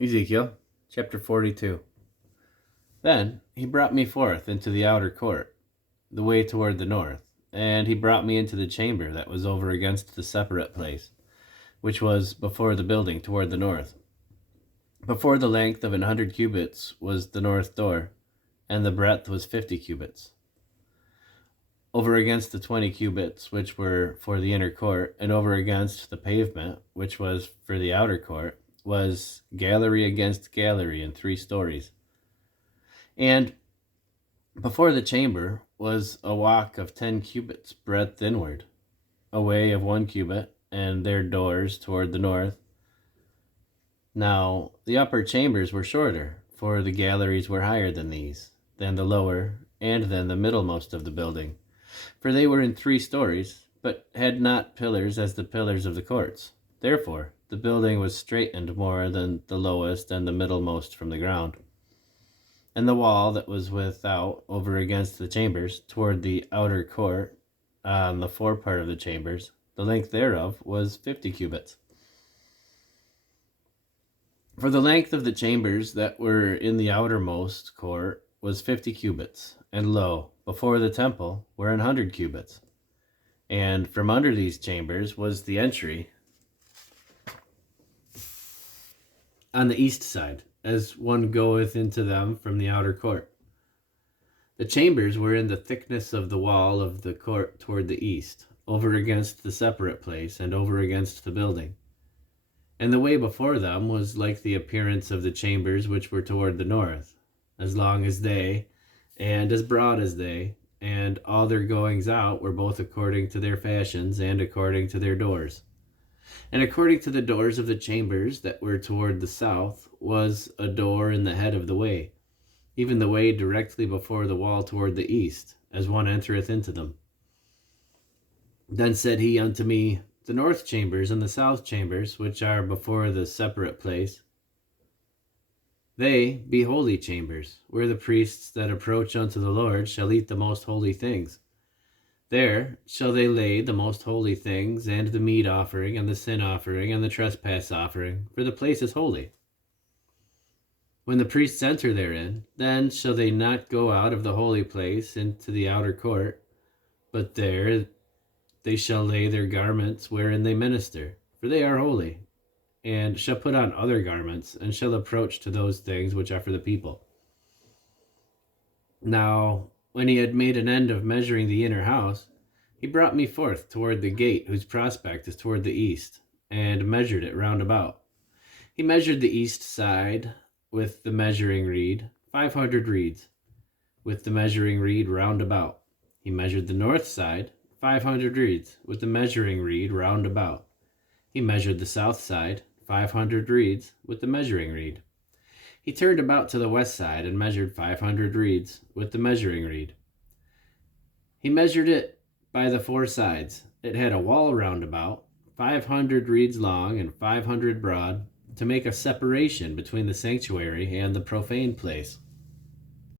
Ezekiel chapter 42. Then he brought me forth into the outer court, the way toward the north, and he brought me into the chamber that was over against the separate place, which was before the building toward the north. Before the length of 100 cubits was the north door, and the breadth was 50 cubits. Over against the 20 cubits, which were for the inner court, and over against the pavement, which was for the outer court, was gallery against gallery in 3 stories. And before the chamber was a walk of 10 cubits breadth inward, a way of 1 cubit, and their doors toward the north. Now the upper chambers were shorter, for the galleries were higher than these, than the lower, and than the middlemost of the building. For they were in 3 stories, but had not pillars as the pillars of the courts. Therefore the building was straitened more than the lowest and the middlemost from the ground. And the wall that was without, over against the chambers, toward the outer court, on the forepart of the chambers, the length thereof was 50 cubits. For the length of the chambers that were in the outermost court was 50 cubits, and lo, before the temple were 100 cubits. And from under these chambers was the entry on the east side, as one goeth into them from the outer court. The chambers were in the thickness of the wall of the court toward the east, over against the separate place, and over against the building. And the way before them was like the appearance of the chambers which were toward the north, as long as they, and as broad as they, and all their goings out were both according to their fashions, and according to their doors. And according to the doors of the chambers that were toward the south was a door in the head of the way, even the way directly before the wall toward the east, as one entereth into them. Then said he unto me, The north chambers and the south chambers, which are before the separate place, they be holy chambers, where the priests that approach unto the Lord shall eat the most holy things. There shall they lay the most holy things, and the meat offering, and the sin offering, and the trespass offering, for the place is holy. When the priests enter therein, then shall they not go out of the holy place into the outer court, but there they shall lay their garments wherein they minister, for they are holy, and shall put on other garments, and shall approach to those things which are for the people. Now, when he had made an end of measuring the inner house, he brought me forth toward the gate whose prospect is toward the east, and measured it round about. He measured the east side with the measuring reed, 500 reeds, with the measuring reed round about. He measured the north side, 500 reeds, with the measuring reed round about. He measured the south side, 500 reeds, with the measuring reed. He turned about to the west side and measured 500 reeds with the measuring reed. He measured it by the 4 sides. It had a wall round about, 500 reeds long and 500 broad, to make a separation between the sanctuary and the profane place.